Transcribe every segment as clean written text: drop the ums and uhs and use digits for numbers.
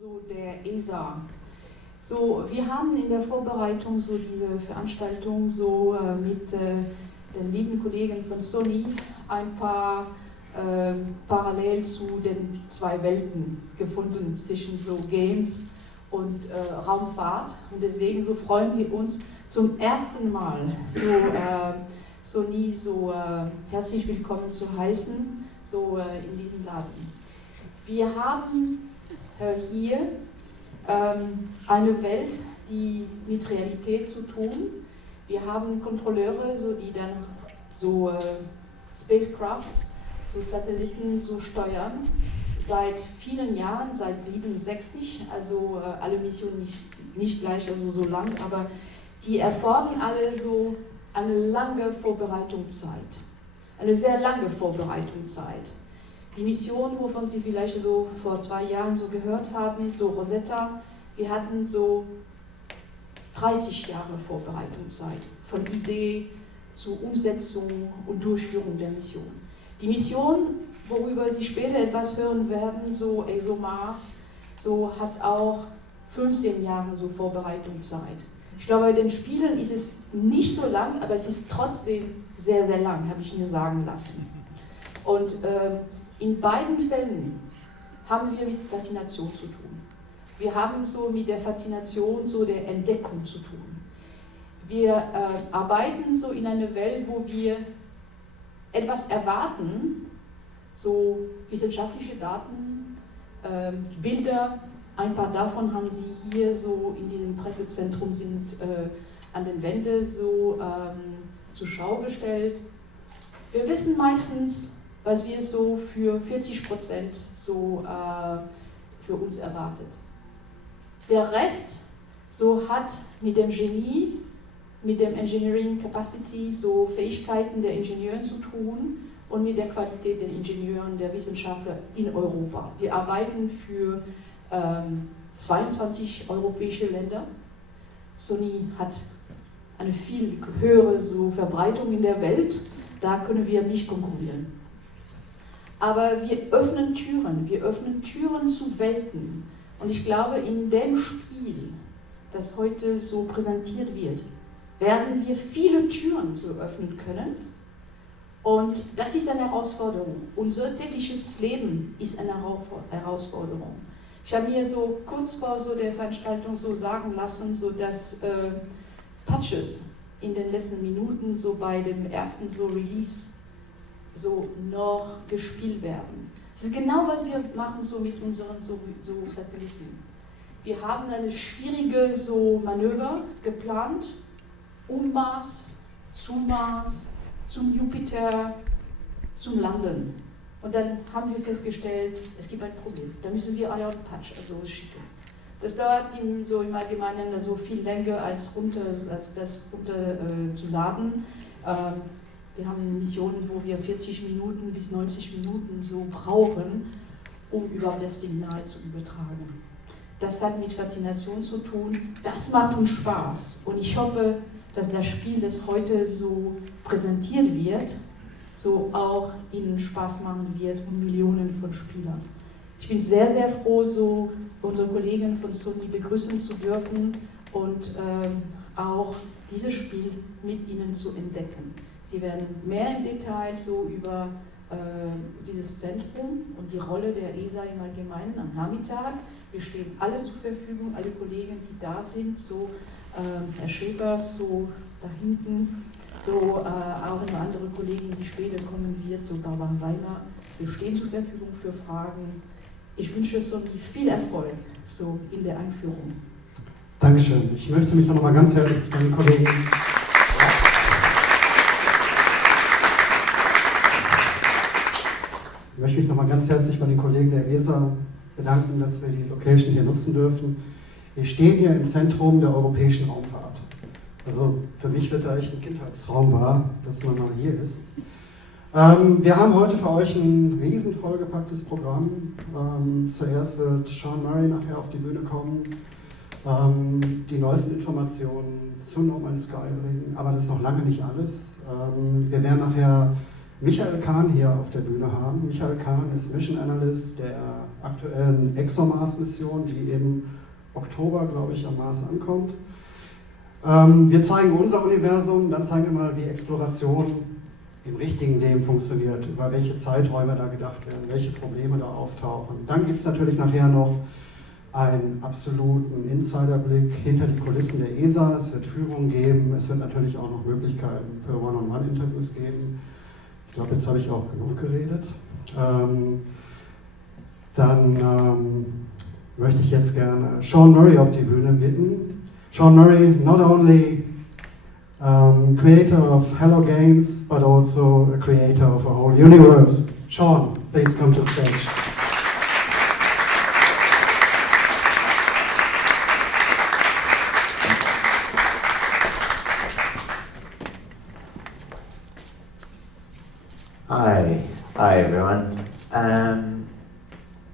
so der ESA. So, wir haben in der Vorbereitung so diese Veranstaltung so mit den lieben Kollegen von Sony ein paar parallel zu den zwei Welten gefunden zwischen so Games und Raumfahrt, und deswegen so freuen wir uns zum ersten Mal so Sony so herzlich willkommen zu heißen, so in diesem Laden. Wir haben hier eine Welt, die mit Realität zu tun. Wir haben Kontrolleure, so die dann so Spacecraft, so Satelliten so steuern. Seit vielen Jahren, seit 67, also alle Missionen nicht gleich, also so lang, aber die erfordern alle so eine lange Vorbereitungszeit. Eine sehr lange Vorbereitungszeit. Die Mission, wovon Sie vielleicht so vor 2 Jahren so gehört haben, so Rosetta, wir hatten so 30 Jahre Vorbereitungszeit, von Idee zu Umsetzung und Durchführung der Mission. Die Mission, worüber Sie später etwas hören werden, so ExoMars, so hat auch 15 Jahre so Vorbereitungszeit. Ich glaube, bei den Spielen ist es nicht so lang, aber es ist trotzdem sehr, sehr lang, habe ich mir sagen lassen. Und in beiden Fällen haben wir mit Faszination zu tun. Wir haben so mit der Faszination so der Entdeckung zu tun. Wir arbeiten so in einer Welt, wo wir etwas erwarten, so wissenschaftliche Daten, Bilder, ein paar davon haben Sie hier so in diesem Pressezentrum sind an den Wänden so zur Schau gestellt. Wir wissen meistens, was wir so für 40% so für uns erwartet. Der Rest so hat mit dem Genie, mit dem Engineering Capacity, so Fähigkeiten der Ingenieure zu tun und mit der Qualität der Ingenieure, der Wissenschaftler in Europa. Wir arbeiten für 22 europäische Länder. Sony hat eine viel höhere so Verbreitung in der Welt, da können wir nicht konkurrieren. Aber wir öffnen Türen zu Welten. Und ich glaube, in dem Spiel, das heute so präsentiert wird, werden wir viele Türen so öffnen können. Und das ist eine Herausforderung. Unser tägliches Leben ist eine Herausforderung. Ich habe mir so kurz vor so der Veranstaltung so sagen lassen, so dass Patches in den letzten Minuten so bei dem ersten so Release so noch gespielt werden. Das ist genau, was wir machen so mit unseren so Satelliten. Wir haben eine schwierige so Manöver geplant, Mars, zum Jupiter, zum Landen. Und dann haben wir festgestellt, es gibt ein Problem. Da müssen wir einen Patch schicken. Das dauert so im Allgemeinen so viel länger als das runter zu laden. Wir haben Missionen, wo wir 40 Minuten bis 90 Minuten so brauchen, um überhaupt das Signal zu übertragen. Das hat mit Faszination zu tun. Das macht uns Spaß. Und ich hoffe, dass das Spiel, das heute so präsentiert wird, so auch Ihnen Spaß machen wird und Millionen von Spielern. Ich bin sehr, sehr froh, so unsere Kollegen von Sony begrüßen zu dürfen und auch dieses Spiel mit Ihnen zu entdecken. Sie werden mehr im Detail so über dieses Zentrum und die Rolle der ESA im Allgemeinen am Nachmittag. Wir stehen alle zur Verfügung, alle Kollegen, die da sind, so Herr Schäbers, so da hinten, so auch eine andere Kollegin, die später kommen wird, so Barbara Weimar. Wir stehen zur Verfügung für Fragen. Ich wünsche Sony viel Erfolg so in der Einführung. Dankeschön. Ich möchte mich noch mal ganz herzlich zu meinen Kollegen Ich möchte mich nochmal ganz herzlich bei den Kollegen der ESA bedanken, dass wir die Location hier nutzen dürfen. Wir stehen hier im Zentrum der europäischen Raumfahrt. Also für mich wird da echt ein Kindheitstraum wahr, dass man mal hier ist. Wir haben heute für euch ein riesen vollgepacktes Programm. Zuerst wird Sean Murray nachher auf die Bühne kommen, die neuesten Informationen zu No Man's Sky bringen, aber das ist noch lange nicht alles. Wir werden nachher Michael Kahn hier auf der Bühne haben. Michael Kahn ist Mission Analyst der aktuellen ExoMars-Mission, die im Oktober, glaube ich, am Mars ankommt. Wir zeigen unser Universum, dann zeigen wir mal, wie Exploration im richtigen Leben funktioniert, über welche Zeiträume da gedacht werden, welche Probleme da auftauchen. Dann gibt es natürlich nachher noch einen absoluten Insiderblick hinter die Kulissen der ESA. Es wird Führungen geben, es wird natürlich auch noch Möglichkeiten für One-on-One-Interviews geben. Ich glaube, jetzt habe ich auch genug geredet. Dann möchte ich jetzt gerne Sean Murray auf die Bühne bitten. Sean Murray, not only creator of Hello Games, but also a creator of a whole universe. Sean, please come to the stage. Hi everyone.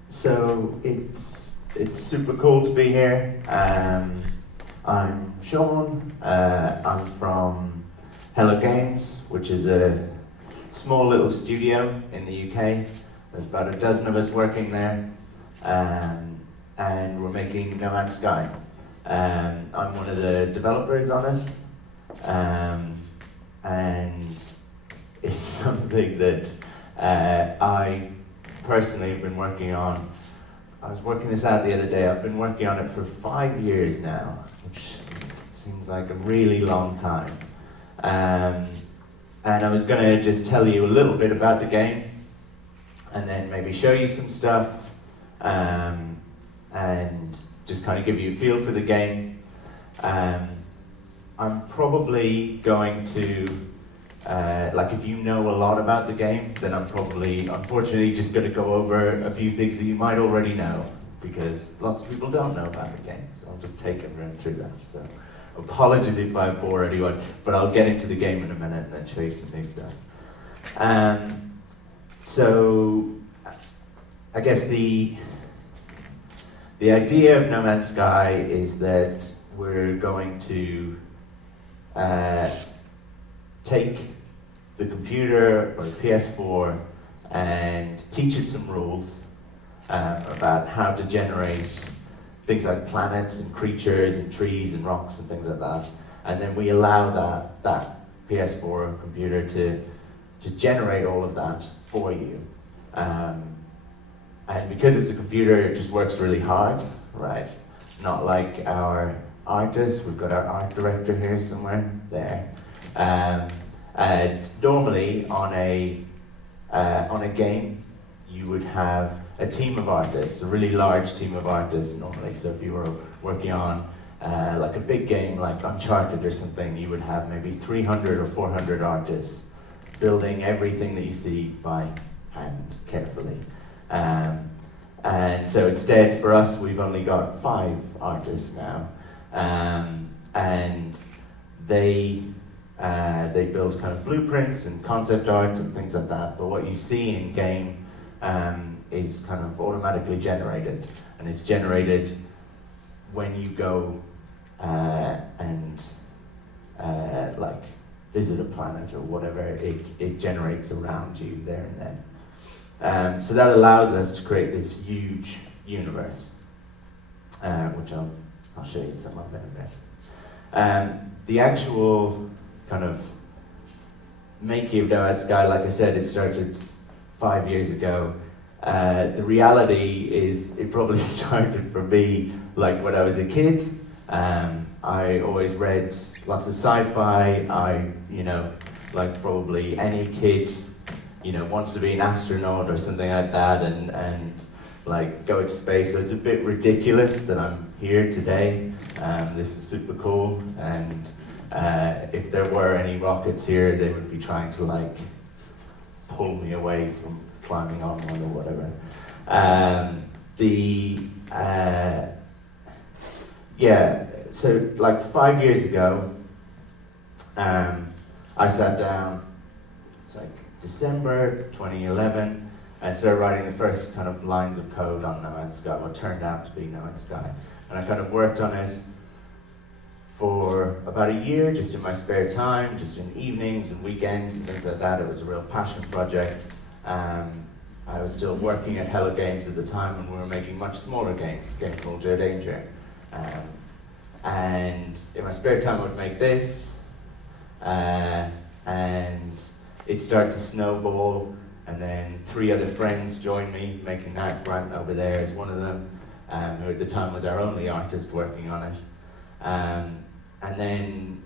So it's super cool to be here. I'm Sean. I'm from Hello Games, which is a small little studio in the UK. There's about a dozen of us working there, and we're making No Man's Sky. I'm one of the developers on it, and it's something that I personally have been working on. I was working this out the other day. I've been working on it for 5 years now, which seems like a really long time. And I was going to just tell you a little bit about the game, and then maybe show you some stuff, and just kind of give you a feel for the game. I'm probably going to, like if you know a lot about the game, then I'm probably, unfortunately, just going to go over a few things that you might already know, because lots of people don't know about the game, so I'll just take everyone through that. So apologies if I bore anyone, but I'll get into the game in a minute and then show you some new stuff. So I guess the idea of No Man's Sky is that we're going to take the computer or the PS4 and teach it some rules about how to generate things like planets and creatures and trees and rocks and things like that. And then we allow that PS4 computer to generate all of that for you. And because it's a computer, it just works really hard, right? Not like our artist. We've got our art director here somewhere, there. And normally on a game, you would have a team of artists, a really large team of artists normally. So if you were working on like a big game like Uncharted or something, you would have maybe 300 or 400 artists building everything that you see by hand, carefully. And so instead, for us, we've only got 5 artists now. And they build kind of blueprints and concept art and things like that, but what you see in game is kind of automatically generated, and it's generated when you go and like visit a planet or whatever. It generates around you there and then. So that allows us to create this huge universe, which I'll show you some of in a bit. The actual kind of making of No Man's Sky, like I said, it started 5 years ago. The reality is it probably started for me like when I was a kid. I always read lots of sci-fi. I, like probably any kid, wanted to be an astronaut or something like that, and like go to space. So it's a bit ridiculous that I'm here today. This is super cool, and if there were any rockets here, they would be trying to like pull me away from climbing on one or whatever. So like 5 years ago, I sat down, it's like December 2011, and started writing the first kind of lines of code on No Man's Sky, what turned out to be No Man's Sky. And I kind of worked on it for about a year, just in my spare time, just in evenings and weekends and things like that. It was a real passion project. I was still working at Hello Games at the time, and we were making much smaller games, a game called Joe Danger. And in my spare time I would make this, and it started to snowball, and then 3 other friends joined me making that. Grant over there is one of them, who at the time was our only artist working on it. And then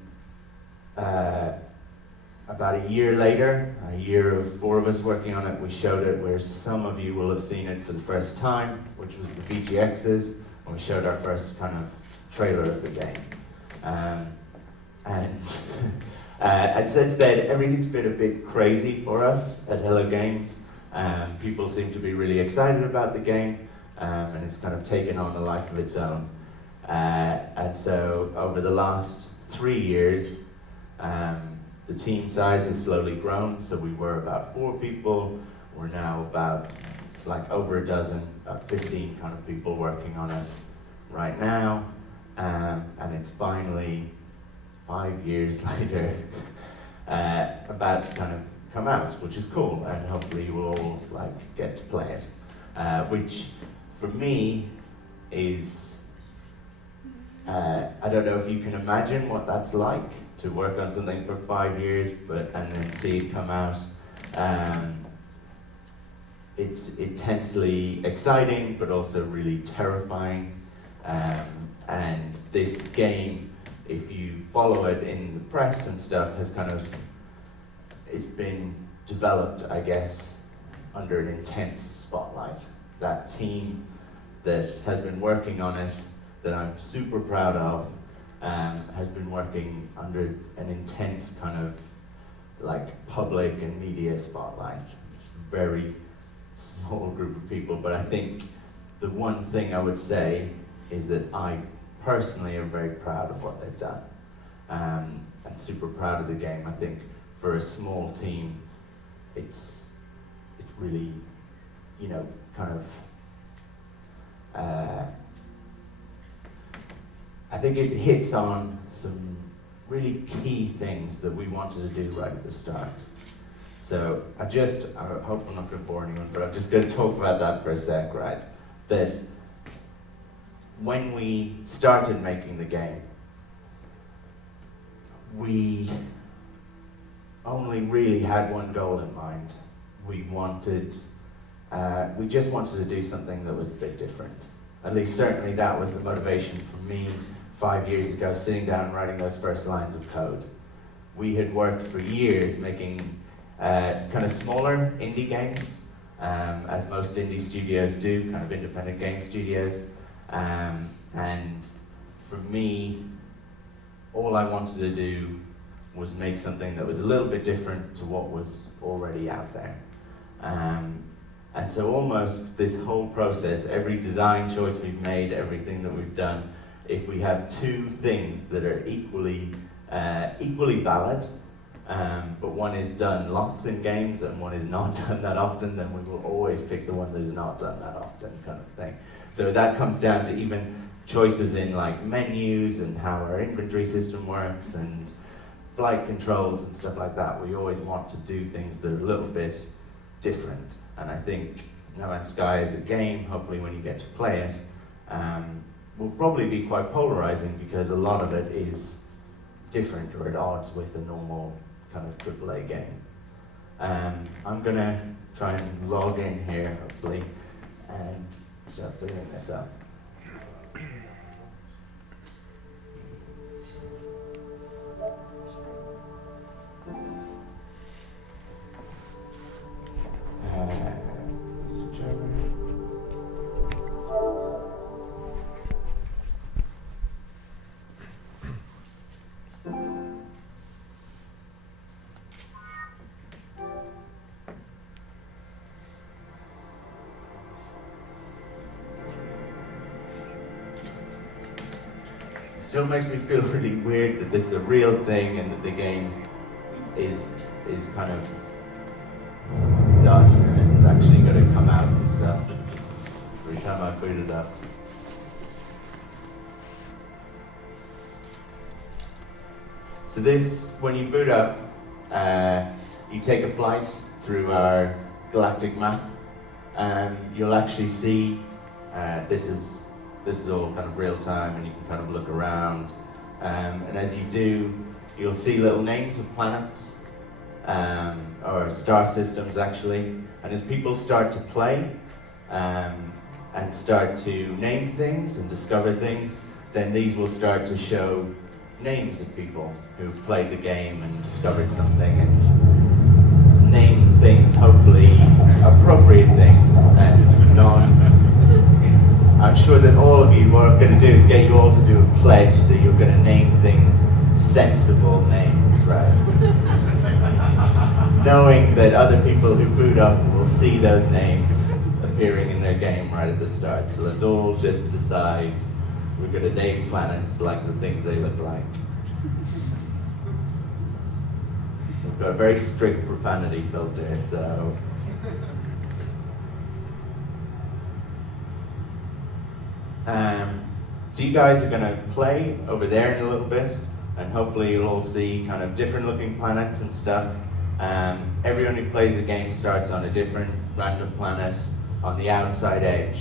about a year later, a year of 4 of us working on it, we showed it where some of you will have seen it for the first time, which was the BGXs, and we showed our first kind of trailer of the game. And since then, everything's been a bit crazy for us at Hello Games. People seem to be really excited about the game, and it's kind of taken on a life of its own. And so over the last 3 years, the team size has slowly grown. So we were about 4 people. We're now about over a dozen, about 15 kind of people working on it right now. And it's finally 5 years later about to kind of come out, which is cool, and hopefully you will all get to play it, which for me is I don't know if you can imagine what that's like to work on something for 5 years and then see it come out. It's intensely exciting but also really terrifying. And this game, if you follow it in the press and stuff, it's been developed, I guess, under an intense spotlight. That team that has been working on it, that I'm super proud of, has been working under an intense kind of public and media spotlight. Very small group of people, but I think the one thing I would say is that I personally am very proud of what they've done. And super proud of the game. I think for a small team, it's really, I think it hits on some really key things that we wanted to do right at the start. So I hope I'm not going to bore anyone, but I'm just going to talk about that for a sec, right? That when we started making the game, we only really had one goal in mind. We just wanted to do something that was a bit different. At least certainly that was the motivation for me 5 years ago, sitting down and writing those first lines of code. We had worked for years making kind of smaller indie games, as most indie studios do, kind of independent game studios. And for me, all I wanted to do was make something that was a little bit different to what was already out there. And so almost this whole process, every design choice we've made, everything that we've done, if we have 2 things that are equally valid, but one is done lots in games and one is not done that often, then we will always pick the one that is not done that often, kind of thing. So that comes down to even choices in menus and how our inventory system works and flight controls and stuff like that. We always want to do things that are a little bit different. And I think No Man's Sky is a game, hopefully when you get to play it, will probably be quite polarizing because a lot of it is different or at odds with a normal kind of AAA game. I'm gonna try and log in here, hopefully, and start building this up. Switch over. Still makes me feel really weird that this is a real thing and that the game is kind of done and it's actually going to come out and stuff every time I boot it up. So this, when you boot up, you take a flight through our galactic map. You'll actually see this is all kind of real time, and you can kind of look around. And as you do, you'll see little names of planets or star systems actually. And as people start to play and start to name things and discover things, then these will start to show names of people who've played the game and discovered something and named things, hopefully appropriate things and I'm sure that all of you, what I'm going to do is get you all to do a pledge that you're going to name things sensible names, right? Knowing that other people who boot up will see those names appearing in their game right at the start. So let's all just decide we're going to name planets like the things they look like. We've got a very strict profanity filter, so... So you guys are going to play over there in a little bit, and hopefully you'll all see kind of different looking planets and stuff. Everyone who plays the game starts on a different random planet on the outside edge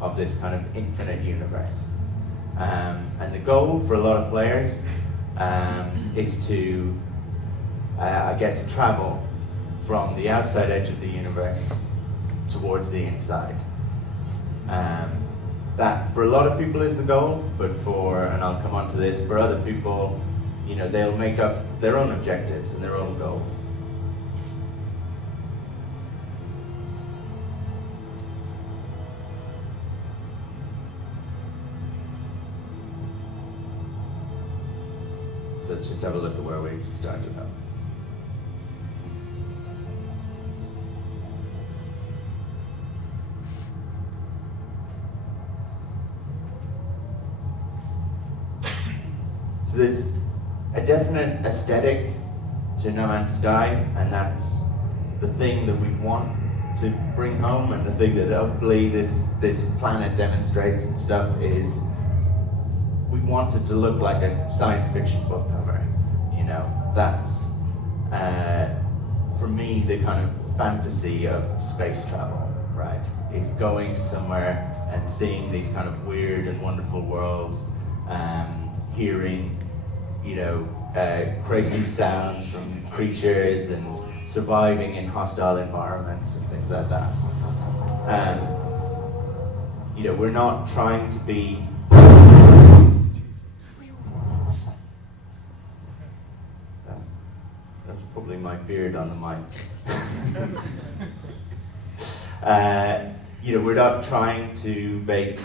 of this kind of infinite universe. And the goal for a lot of players is to, I guess, travel from the outside edge of the universe towards the inside. That for a lot of people is the goal, but for, and I'll come on to this, for other people, you know, they'll make up their own objectives and their own goals. So let's just have a look at where we started up. So there's a definite aesthetic to No Man's Sky, and that's the thing that we want to bring home, and the thing that hopefully this planet demonstrates and stuff is we want it to look like a science fiction book cover. You know, that's for me the kind of fantasy of space travel, right? Is going to somewhere and seeing these kind of weird and wonderful worlds, hearing, you know, crazy sounds from creatures and surviving in hostile environments and things like that. You know, we're not trying to be that's probably my beard on the mic. You know, we're not trying to make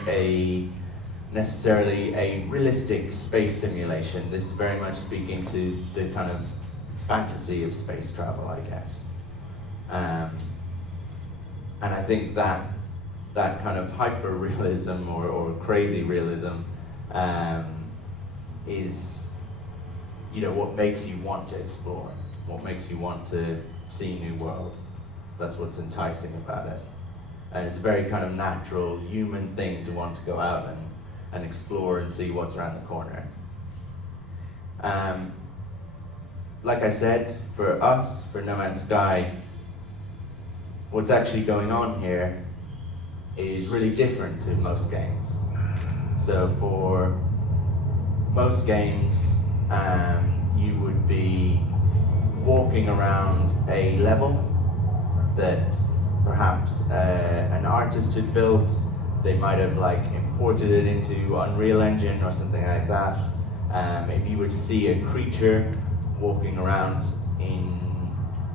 necessarily a realistic space simulation. This is very much speaking to the kind of fantasy of space travel, I guess. And I think that kind of hyper-realism or crazy realism is, you know, what makes you want to explore, what makes you want to see new worlds. That's what's enticing about it. And it's a very kind of natural human thing to want to go out and explore and see what's around the corner. Like I said, for us, for No Man's Sky, what's actually going on here is really different to most games. So for most games, you would be walking around a level that perhaps an artist had built. They might have like imported it into Unreal Engine or something like that. If you were to see a creature walking around in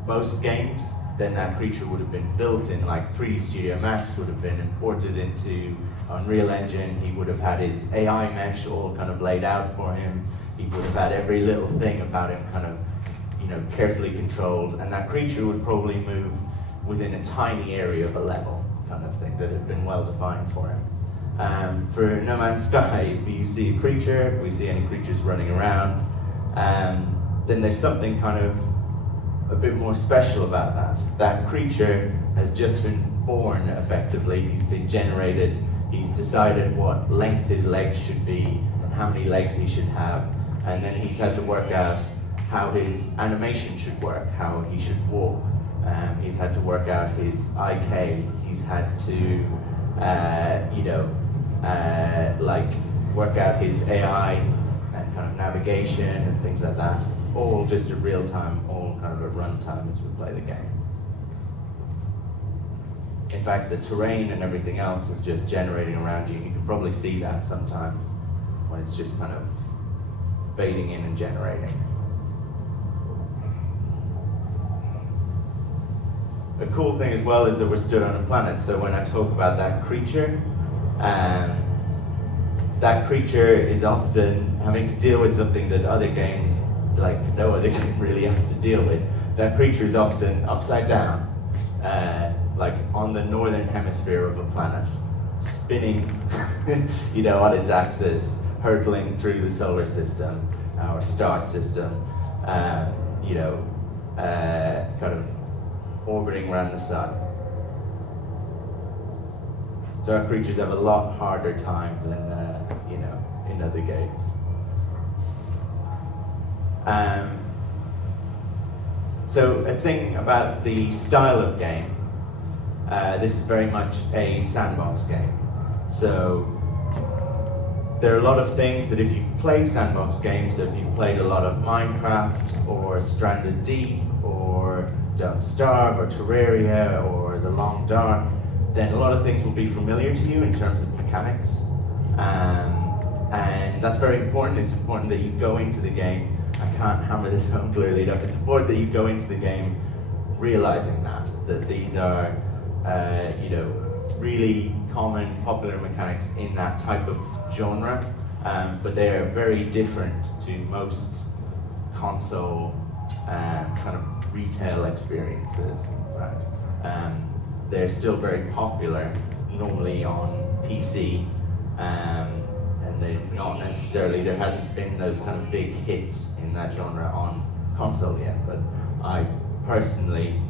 most games, then that creature would have been built in like 3D Studio Max, would have been imported into Unreal Engine. He would have had his AI mesh all kind of laid out for him. He would have had every little thing about him kind of, you know, carefully controlled, and that creature would probably move within a tiny area of a level kind of thing that had been well defined for him. For No Man's Sky, if you see a creature, if we see any creatures running around, then there's something kind of a bit more special about that. That creature has just been born effectively, he's been generated, he's decided what length his legs should be and how many legs he should have, and then he's had to work out how his animation should work, how he should walk. He's had to work out his IK. He's had to, like work out his AI and kind of navigation and things like that. All just at real time, all kind of at runtime as we play the game. In fact, the terrain and everything else is just generating around you. You can probably see that sometimes when it's just kind of fading in and generating. The cool thing as well is that we're stood on a planet, so when I talk about that creature is often having to deal with something that other games, like no other game really has to deal with. That creature is often upside down, like on the northern hemisphere of a planet, spinning on its axis, hurtling through the solar system, our star system, kind of orbiting around the sun. So our creatures have a lot harder time than in other games. So a thing about the style of game, this is very much a sandbox game. So there are a lot of things that if you've played sandbox games, if you've played a lot of Minecraft or Stranded Deep or Don't Starve or Terraria or The Long Dark, then a lot of things will be familiar to you in terms of mechanics. And that's very important. It's important that you go into the game, I can't hammer this home clearly enough, it's important that you go into the game realizing that these are really common, popular mechanics in that type of genre, but they are very different to most console kind of retail experiences, right? They're still very popular, normally on PC, and they're not necessarily, there hasn't been those kind of big hits in that genre on console yet, but I personally,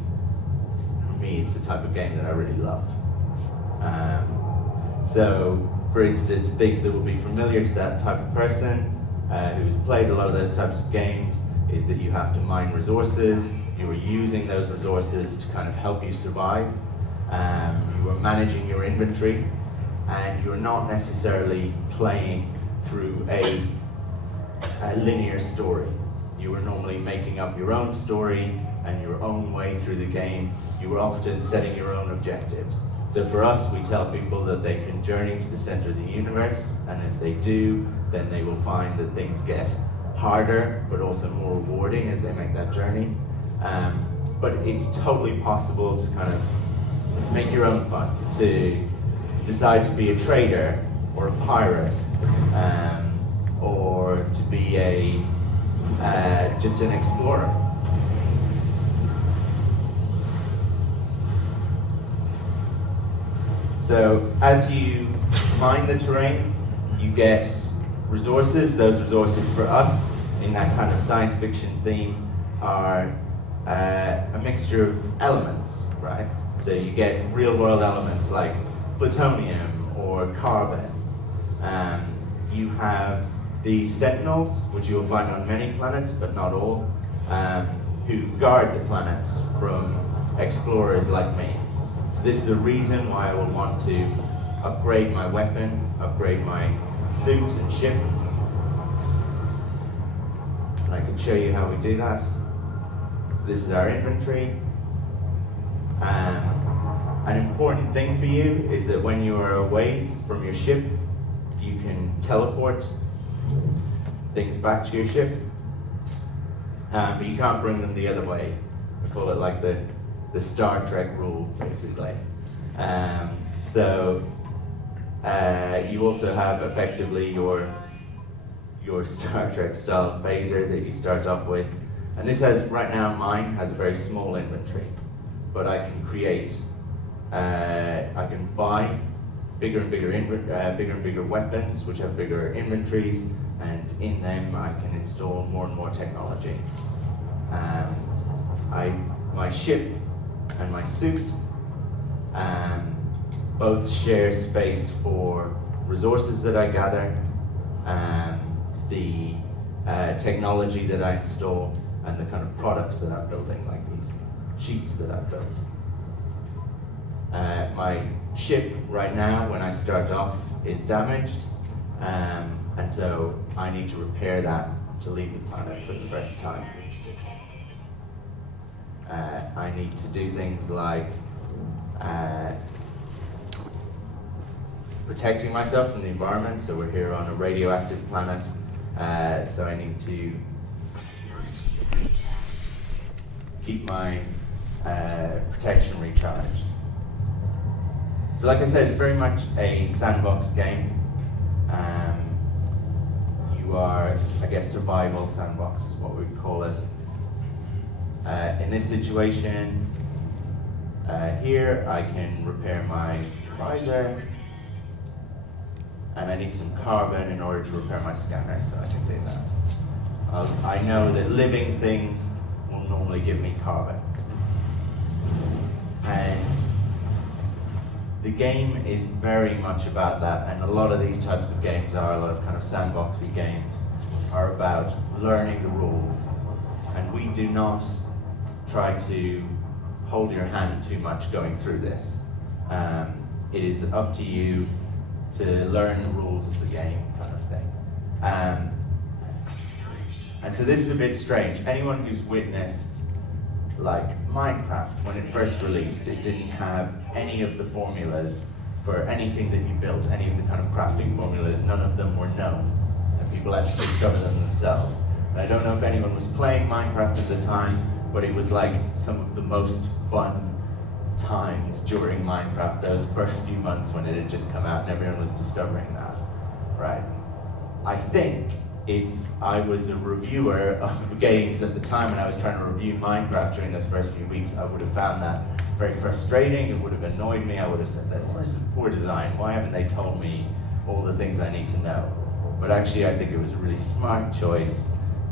for me, it's the type of game that I really love. So, for instance, things that will be familiar to that type of person who's played a lot of those types of games is that you have to mine resources, you are using those resources to kind of help you survive, you are managing your inventory, and you're not necessarily playing through a linear story. You are normally making up your own story and your own way through the game. You are often setting your own objectives. So for us, we tell people that they can journey to the center of the universe, and if they do, then they will find that things get harder, but also more rewarding as they make that journey. But it's totally possible to kind of make your own fun, to decide to be a trader or a pirate, or to be just an explorer. So as you mine the terrain, you get resources. Those resources for us in that kind of science fiction theme are a mixture of elements, right? So you get real world elements like plutonium or carbon. You have the sentinels, which you'll find on many planets, but not all, who guard the planets from explorers like me. So this is the reason why I will want to upgrade my weapon, upgrade my suit and ship. And I can show you how we do that. So this is our inventory. An important thing for you is that when you are away from your ship, you can teleport things back to your ship, but you can't bring them the other way. We call it like the Star Trek rule, basically. So you also have effectively your Star Trek style phaser that you start off with, and this has, right now mine has a very small inventory, but I can create, I can buy bigger and bigger weapons which have bigger inventories, and in them I can install more and more technology. My ship and my suit both share space for resources that I gather, the technology that I install, and the kind of products that I'm building, like these sheets that I've built. My ship right now, when I start off, is damaged, and so I need to repair that to leave the planet for the first time. I need to do things like protecting myself from the environment, so we're here on a radioactive planet, so I need to keep my protection recharged. So like I said, it's very much a sandbox game. You are, I guess, survival sandbox, what we'd call it. In this situation, here I can repair my visor, and I need some carbon in order to repair my scanner, so I can do that. I know that living things will normally give me carbon. And the game is very much about that, and a lot of these types of games are, a lot of kind of sandboxy games, are about learning the rules. And we do not try to hold your hand too much going through this. It is up to you to learn the rules of the game, kind of thing. And so this is a bit strange. Anyone who's witnessed, like Minecraft, when it first released, it didn't have any of the formulas for anything that you built, any of the kind of crafting formulas, none of them were known, and people actually discovered them themselves. And I don't know if anyone was playing Minecraft at the time, but it was like some of the most fun times during Minecraft, those first few months when it had just come out and everyone was discovering that, right? I think if I was a reviewer of games at the time and I was trying to review Minecraft during those first few weeks, I would have found that very frustrating. It would have annoyed me. I would have said that, well, this is poor design. Why haven't they told me all the things I need to know? But actually, I think it was a really smart choice,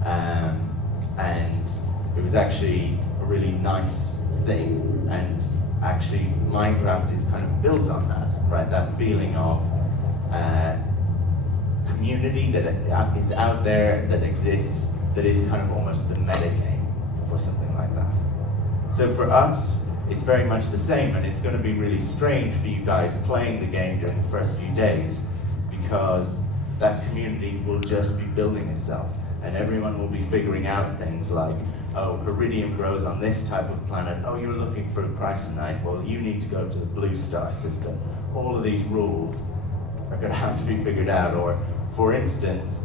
and it was actually a really nice thing. And actually, Minecraft is kind of built on that, right? That feeling of community that is out there, that exists, that is kind of almost the meta game for something like that. So for us, it's very much the same, and it's going to be really strange for you guys playing the game during the first few days, because that community will just be building itself, and everyone will be figuring out things like, oh, iridium grows on this type of planet. Oh, you're looking for chrysonite. Well, you need to go to the blue star system. All of these rules are going to have to be figured out. Or, for instance,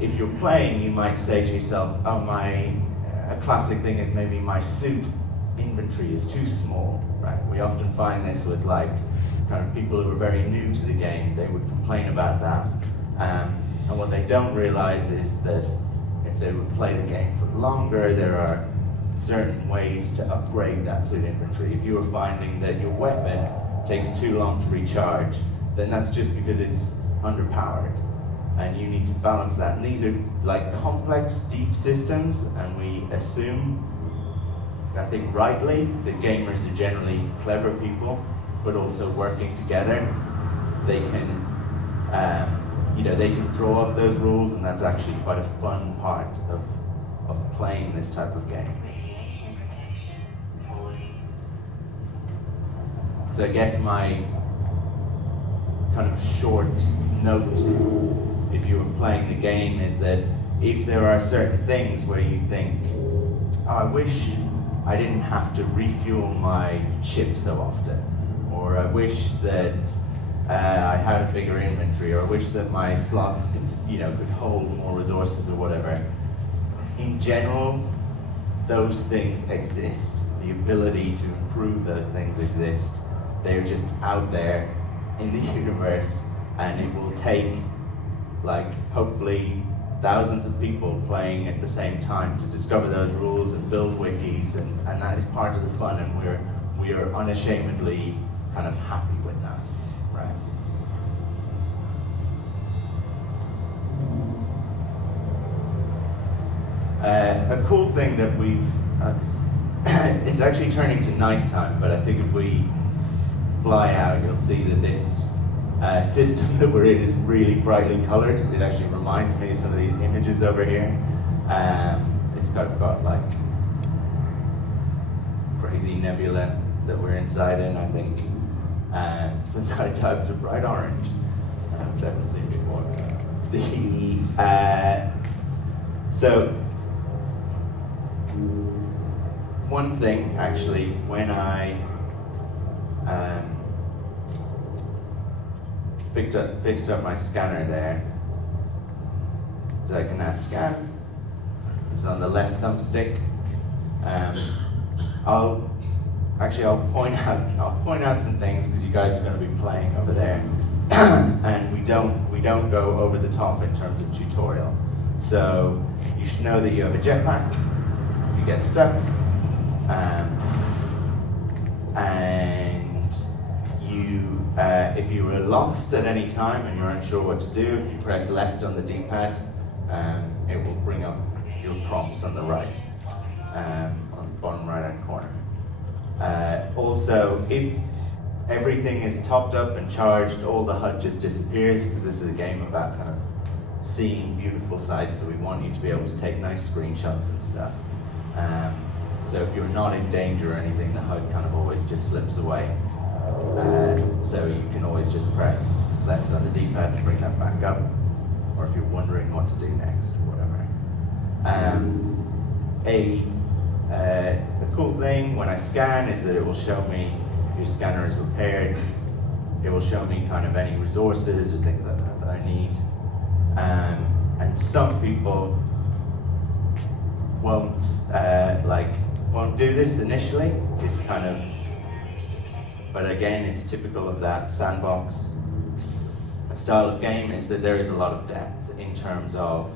if you're playing, you might say to yourself, oh, a classic thing is maybe my suit inventory is too small, right? We often find this with like kind of people who are very new to the game. They would complain about that. And what they don't realize is that if they would play the game for longer, there are certain ways to upgrade that suit inventory. If you are finding that your weapon takes too long to recharge, then that's just because it's underpowered, and you need to balance that. And these are like complex, deep systems, and we assume, I think rightly, that gamers are generally clever people, but also working together, they can they can draw up those rules, and that's actually quite a fun part of playing this type of game. So I guess my kind of short note, if you were playing the game, is that if there are certain things where you think, oh, I wish I didn't have to refuel my ship so often, or I wish that I had a bigger inventory, or I wish that my slots could hold more resources or whatever. In general, those things exist. The ability to improve those things exist. They're just out there in the universe, and it will take, like, hopefully thousands of people playing at the same time to discover those rules and build wikis, and that is part of the fun, and we are unashamedly kind of happy with that. Right. A cool thing that we've, it's actually turning to nighttime, but I think if we fly out, you'll see that this system that we're in is really brightly colored. It actually reminds me of some of these images over here. it's kind of got like crazy nebula that we're inside in, I think. Sometimes are bright orange, which I haven't seen before. So one thing actually, when I fixed up my scanner there, so I can now scan. It's on the left thumbstick. I'll point out some things because you guys are going to be playing over there, and we don't go over the top in terms of tutorial. So you should know that you have a jetpack. You get stuck, and if you were lost at any time and you're unsure what to do, if you press left on the D-pad, it will bring up your prompts on the right, on the bottom right-hand corner. Also, if everything is topped up and charged, all the HUD just disappears, because this is a game about kind of seeing beautiful sights, so we want you to be able to take nice screenshots and stuff. So if you're not in danger or anything, the HUD kind of always just slips away. So you can always just press left on the D-pad to bring that back up, or if you're wondering what to do next or whatever. A cool thing when I scan is that it will show me, if your scanner is repaired, it will show me kind of any resources or things like that I need. And some people won't do this initially. It's kind of, but again, it's typical of that sandbox style of game, is that there is a lot of depth in terms of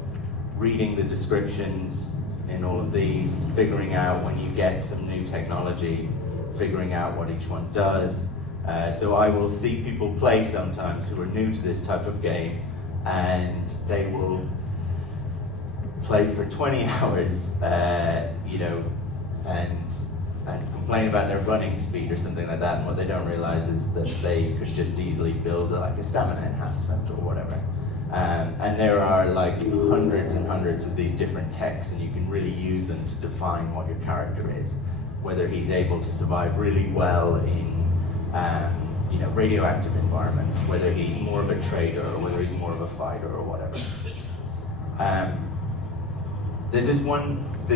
reading the descriptions in all of these, figuring out when you get some new technology, figuring out what each one does. So I will see people play sometimes who are new to this type of game, and they will play for 20 hours, and complain about their running speed or something like that, and what they don't realize is that they could just easily build like a stamina enhancement or whatever. And there are like hundreds and hundreds of these different texts, and you can really use them to define what your character is, whether he's able to survive really well in radioactive environments, whether he's more of a trader or whether he's more of a fighter or whatever. This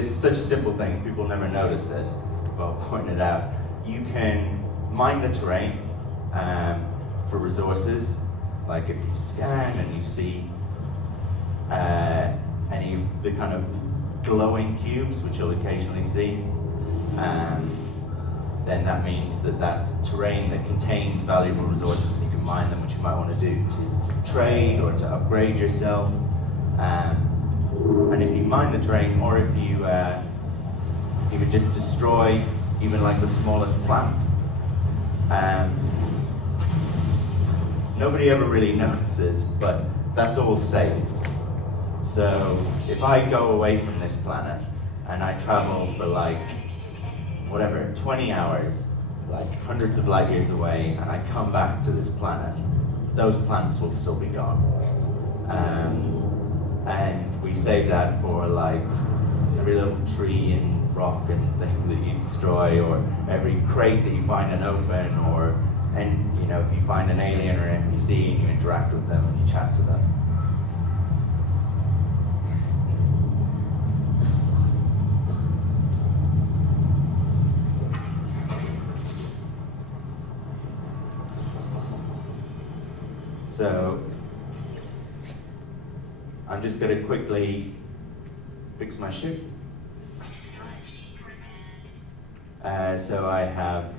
is such a simple thing, people never notice it, but I'll point it out. You can mine the terrain for resources, like if you scan and you see any of the kind of glowing cubes, which you'll occasionally see, then that means that that's terrain that contains valuable resources. You can mine them, which you might want to do to trade or to upgrade yourself. And if you mine the terrain, or if you could just destroy even like the smallest plant, nobody ever really notices, but that's all saved. So if I go away from this planet and I travel for like, 20 hours, like hundreds of light years away, and I come back to this planet, those plants will still be gone. And we save that for like every little tree and rock and thing that you destroy, or every crate that you find unopened, if you find an alien or NPC and you interact with them and you chat to them. So I'm just going to quickly fix my ship. So I have,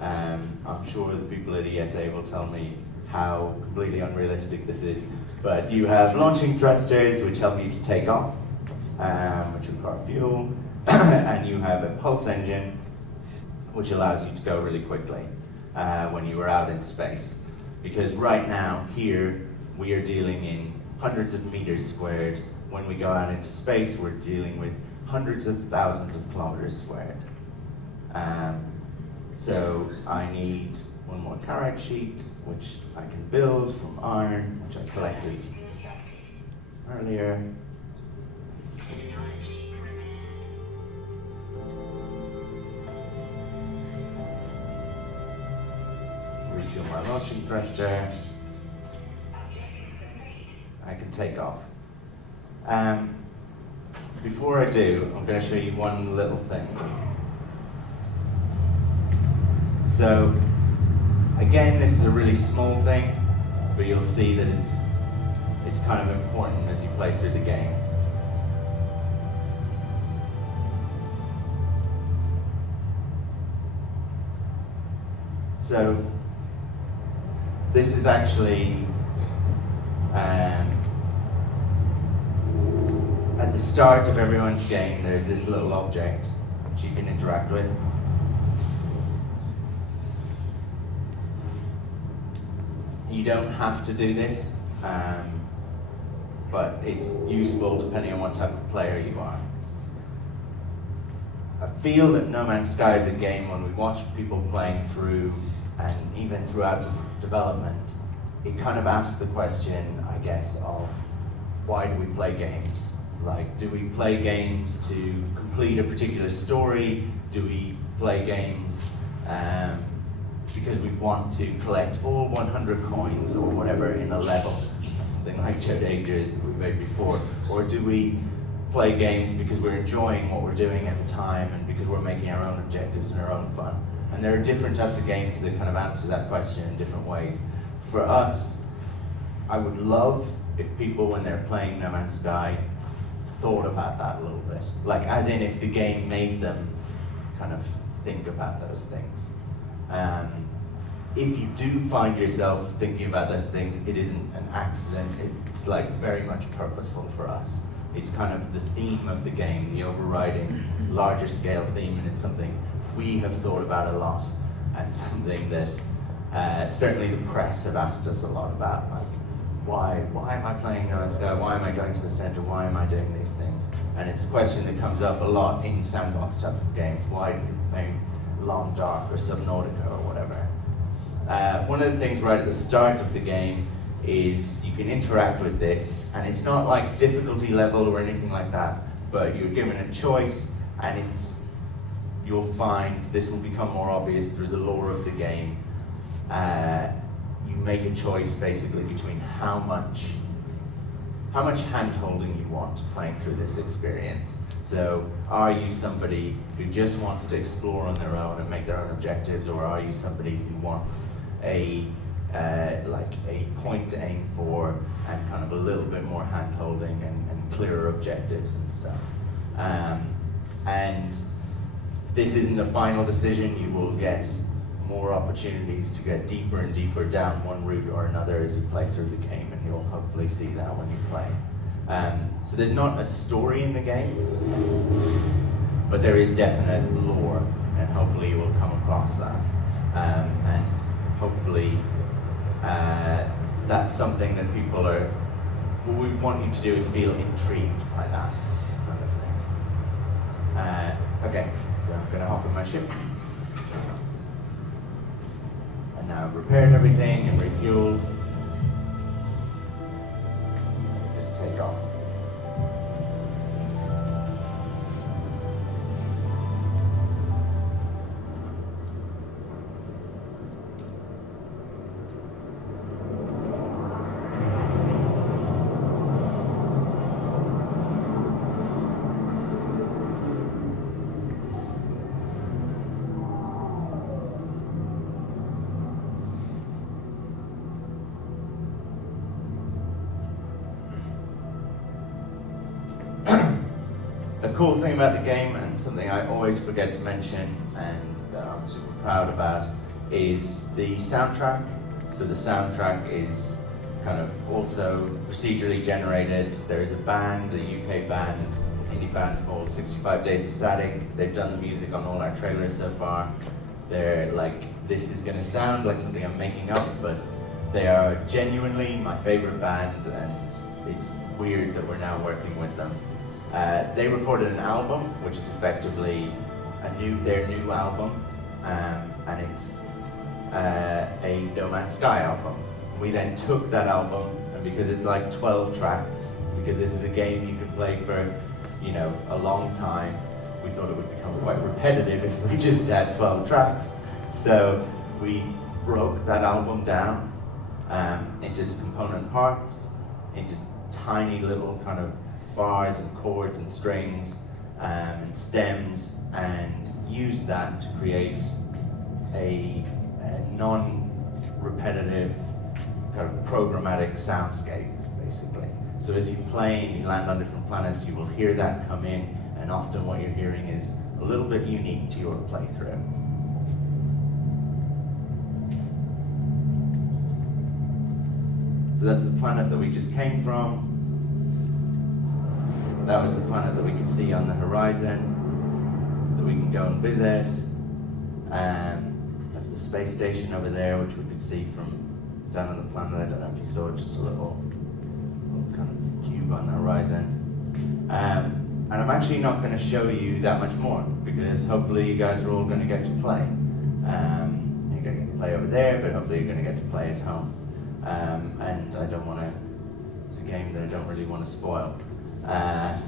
I'm sure the people at ESA will tell me how completely unrealistic this is, but you have launching thrusters which help you to take off, which require fuel, and you have a pulse engine which allows you to go really quickly when you are out in space. Because right now, here, we are dealing in hundreds of meters squared. When we go out into space, we're dealing with hundreds of thousands of kilometers squared. So I need one more carrot sheet, which I can build from iron, which I collected earlier. launching thruster. I can take off. Before I do, I'm going to show you one little thing. So, again, this is a really small thing, but you'll see that it's kind of important as you play through the game. So, this is actually at the start of everyone's game, there's this little object which you can interact with. You don't have to do this, but it's useful depending on what type of player you are. I feel that No Man's Sky is a game when we watch people playing through, and even throughout development, it kind of asks the question, I guess, of why do we play games? Like, do we play games to complete a particular story? Do we play games because we want to collect all 100 coins or whatever in a level, something like Joe Danger we made before? Or do we play games because we're enjoying what we're doing at the time and because we're making our own objectives and our own fun? And there are different types of games that kind of answer that question in different ways. For us, I would love if people, when they're playing No Man's Sky, thought about that a little bit. Like, as in if the game made them kind of think about those things. If you do find yourself thinking about those things, it isn't an accident, it's like very much purposeful for us. It's kind of the theme of the game, the overriding, larger scale theme, and it's something we have thought about a lot, and something that certainly the press have asked us a lot about, like, why am I playing No Man's Sky? Why am I going to the center? Why am I doing these things? And it's a question that comes up a lot in sandbox type of games. Why do you play Long Dark or Subnautica or whatever? One of the things right at the start of the game is you can interact with this, and it's not like difficulty level or anything like that, but you're given a choice, and you'll find this will become more obvious through the lore of the game. You make a choice basically between how much hand-holding you want playing through this experience. So, are you somebody who just wants to explore on their own and make their own objectives, or are you somebody who wants a point to aim for and kind of a little bit more hand-holding and clearer objectives and stuff? And this isn't a final decision. You will get more opportunities to get deeper and deeper down one route or another as you play through the game, and you'll hopefully see that when you play. So there's not a story in the game, but there is definite lore, and hopefully you will come across that. And hopefully that's something that people are, what we want you to do is feel intrigued by that kind of thing. Okay, so I'm gonna hop in my ship. And now I've repaired everything and refueled. Just take off. A cool thing about the game, and something I always forget to mention and that I'm super proud about, is the soundtrack. So the soundtrack is kind of also procedurally generated. There is a band, a UK band, an indie band called 65 Days of Static. They've done the music on all our trailers so far. They're like, this is going to sound like something I'm making up, but they are genuinely my favorite band, and it's weird that we're now working with them. They recorded an album, which is effectively their new album, and it's a No Man's Sky album. We then took that album, and because it's like 12 tracks, because this is a game you can play for, a long time, we thought it would become quite repetitive if we just had 12 tracks. So we broke that album down into its component parts, into tiny little kind of bars and chords and strings and stems, and used that to create a non-repetitive kind of programmatic soundscape, basically. So as you play and you land on different planets, you will hear that come in, and often what you're hearing is a little bit unique to your playthrough. So that's the planet that we just came from. That was the planet that we could see on the horizon, that we can go and visit. That's the space station over there, which we could see from down on the planet. I don't know if you saw it, just a little kind of cube on the horizon. And I'm actually not going to show you that much more, because hopefully you guys are all going to get to play. You're going to play over there, but hopefully you're going to get to play at home. And I don't want to, it's a game that I don't really want to spoil. Yeah,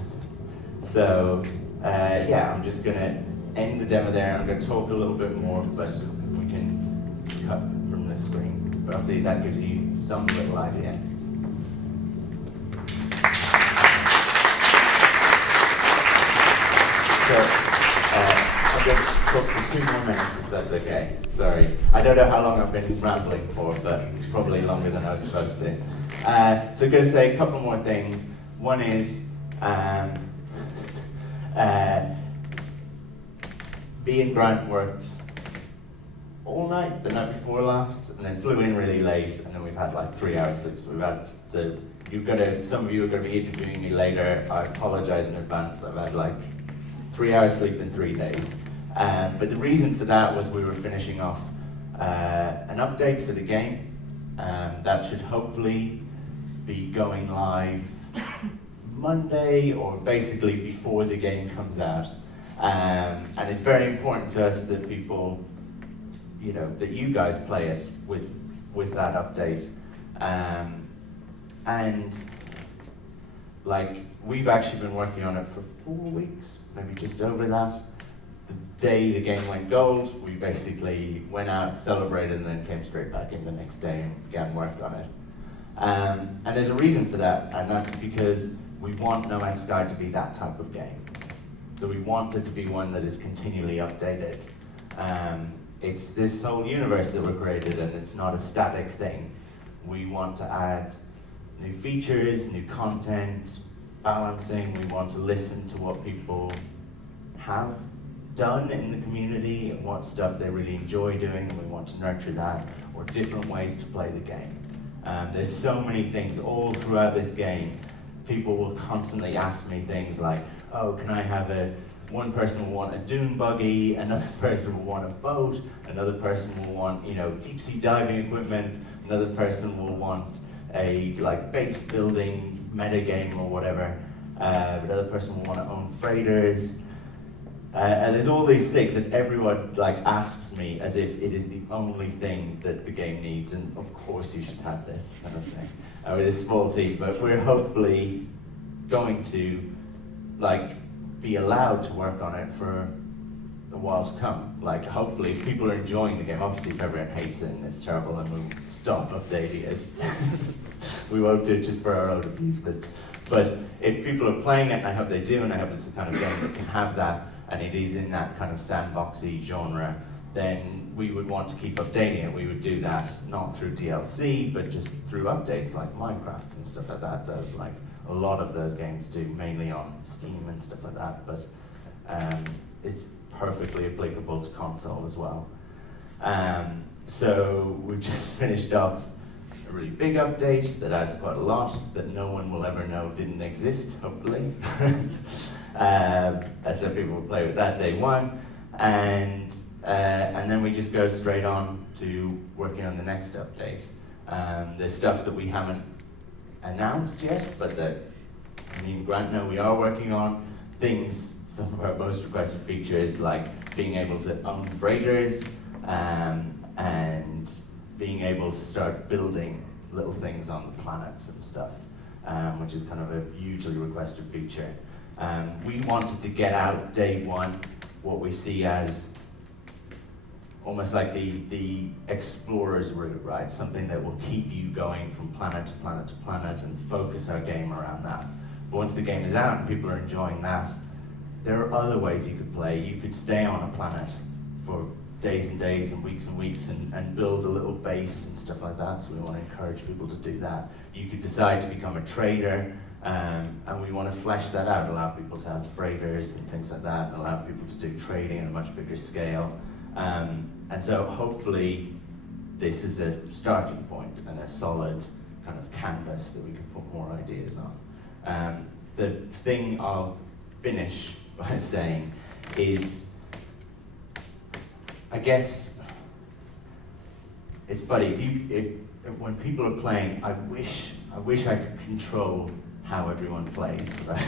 I'm just going to end the demo there. I'm going to talk a little bit more, but we can cut from the screen. But hopefully that gives you some little idea. So, I'm going to talk for 2 more minutes, if that's okay. Sorry. I don't know how long I've been rambling for, but probably longer than I was supposed to. So I'm going to say a couple more things. One is, me and Grant worked all night, the night before last, and then flew in really late, and then we've had like 3 hours sleep. So we've had to, some of you are going to be interviewing me later. I apologize in advance. I've had like 3 hours sleep in 3 days. But the reason for that was we were finishing off an update for the game. That should hopefully be going live Monday, or basically before the game comes out. And it's very important to us that people, that you guys play it with that update. And like, we've actually been working on it for 4 weeks, maybe just over that. The day the game went gold, we basically went out, celebrated, and then came straight back in the next day and began work on it. And there's a reason for that, and that's because we want No Man's Sky to be that type of game. So we want it to be one that is continually updated. It's this whole universe that we're created, and it's not a static thing. We want to add new features, new content, balancing. We want to listen to what people have done in the community and what stuff they really enjoy doing. We want to nurture that, or different ways to play the game. There's so many things all throughout this game. People will constantly ask me things like, oh, can I have one person will want a dune buggy, another person will want a boat, another person will want, deep sea diving equipment, another person will want a base building meta game or whatever, another person will want to own freighters. And there's all these things that everyone asks me as if it is the only thing that the game needs, and of course you should have this kind of thing with this small team. But we're hopefully going to be allowed to work on it for a while to come. Hopefully, if people are enjoying the game. Obviously, if everyone hates it and it's terrible, then we'll stop updating it. We won't do it just for our own amusement. But if people are playing it, and I hope they do, and I hope it's the kind of game that can have that, and it is in that kind of sandboxy genre, then we would want to keep updating it. We would do that not through DLC, but just through updates like Minecraft and stuff like that does. A lot of those games do, mainly on Steam and stuff like that, but it's perfectly applicable to console as well. So we've just finished off a really big update that adds quite a lot that no one will ever know didn't exist, hopefully. So people will play with that day one, and then we just go straight on to working on the next update. There's stuff that we haven't announced yet, but that me and Grant know we are working on. Things, some of our most requested features, like being able to own freighters, and being able to start building little things on the planets and stuff, which is kind of a hugely requested feature. We wanted to get out day one what we see as almost like the explorer's route, right? Something that will keep you going from planet to planet to planet and focus our game around that. But once the game is out and people are enjoying that, there are other ways you could play. You could stay on a planet for days and days and weeks and build a little base and stuff like that, so we want to encourage people to do that. You could decide to become a trader, and we want to flesh that out, allow people to have freighters and things like that, and allow people to do trading on a much bigger scale. And so hopefully this is a starting point and a solid kind of canvas that we can put more ideas on. The thing I'll finish by saying is, I guess it's funny, when people are playing, I wish I could control how everyone plays, right?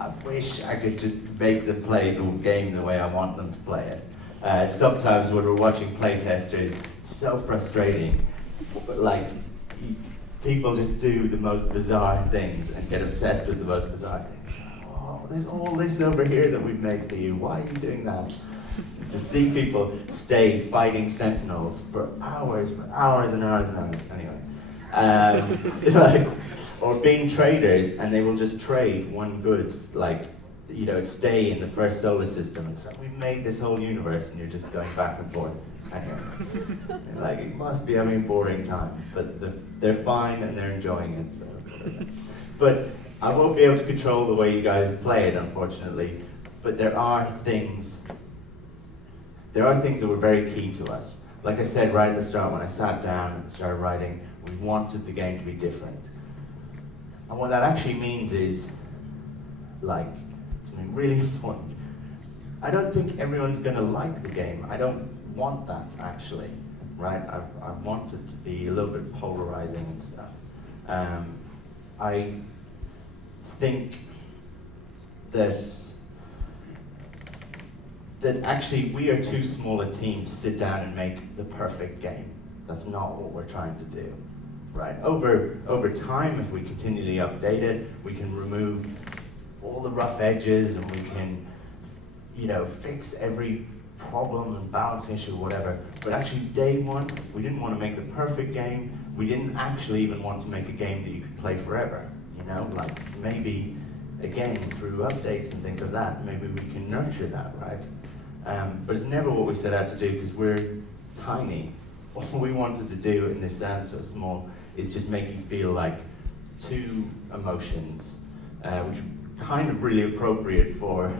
I wish I could just make them play the game the way I want them to play it. Sometimes when we're watching playtesters, it's so frustrating. Like, people just do the most bizarre things and get obsessed with the most bizarre things. Oh, there's all this over here that we've made for you. Why are you doing that? To see people stay fighting sentinels for hours and hours and hours. Anyway, like, or being traders, and they will just trade one goods, like, you know, stay in the first solar system, and so we made this whole universe, and you're just going back and forth. Anyway, like, it must be having a boring time, but they're fine and they're enjoying it. So. But I won't be able to control the way you guys play it, unfortunately. But there are things that were very key to us. Like I said right at the start, when I sat down and started writing, we wanted the game to be different. And what that actually means is, like, something really important. I don't think everyone's going to like the game. I don't want that, actually, right? I want it to be a little bit polarizing and stuff. I think that actually we are too small a team to sit down and make the perfect game. That's not what we're trying to do, right? Over time, if we continually update it, we can remove all the rough edges, and we can, you know, fix every problem and balancing issue, whatever. But actually, day one, we didn't want to make the perfect game. We didn't actually even want to make a game that you could play forever. You know, like, maybe again through updates and things like that, maybe we can nurture that, right? But it's never what we set out to do, because we're tiny. All we wanted to do in this sound so small is just make you feel like two emotions, which are kind of really appropriate for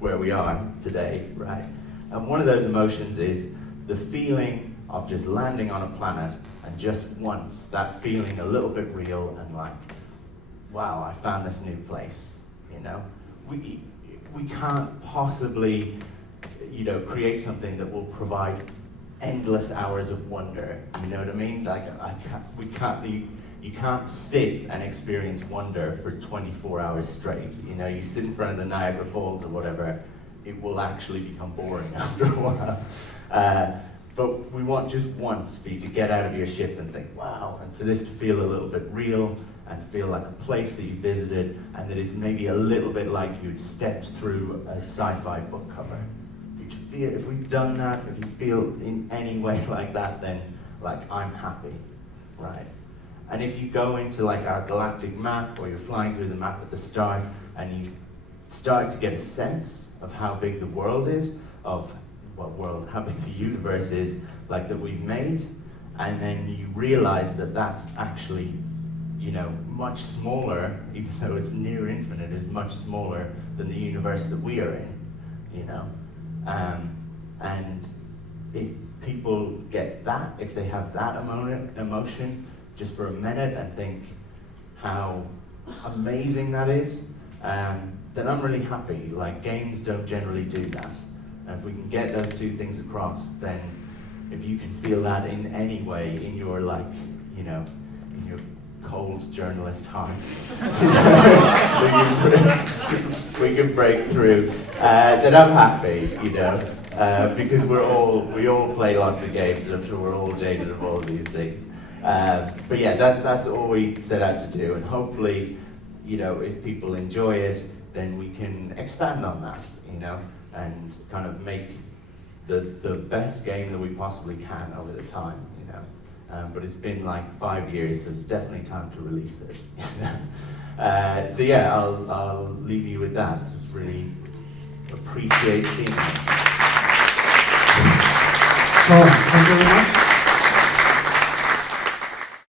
where we are today, right? And one of those emotions is the feeling of just landing on a planet, and just once that feeling a little bit real, and like, wow, I found this new place, you know? We can't possibly, you know, create something that will provide endless hours of wonder. You know what I mean? Like, you can't sit and experience wonder for 24 hours straight. You know, you sit in front of the Niagara Falls or whatever, it will actually become boring after a while. But we want just once for you to get out of your ship and think, wow, and for this to feel a little bit real, and feel like a place that you visited, and that it's maybe a little bit like you'd stepped through a sci-fi book cover. If we've done that, if you feel in any way like that, then, like, I'm happy, right? And if you go into, like, our galactic map, or you're flying through the map at the start, and you start to get a sense of how big the world is, how big the universe is, like, that we've made, and then you realize that that's actually, you know, much smaller, even though it's near infinite, is much smaller than the universe that we are in, you know? And if people get that, if they have that emotion just for a minute and think how amazing that is, then I'm really happy. Like, games don't generally do that. And if we can get those two things across, then if you can feel that in any way, in your, like, you know, in your cold journalist heart, we can break through, then I'm happy, you know, because we all play lots of games, and I'm sure we're all jaded of all of these things. But yeah, that's all we set out to do, and hopefully, you know, if people enjoy it, then we can expand on that, you know, and kind of make the best game that we possibly can over the time, you know. But it's been like 5 years, so it's definitely time to release it. So yeah, I'll leave you with that. Just really appreciate being here. So, thank you very much.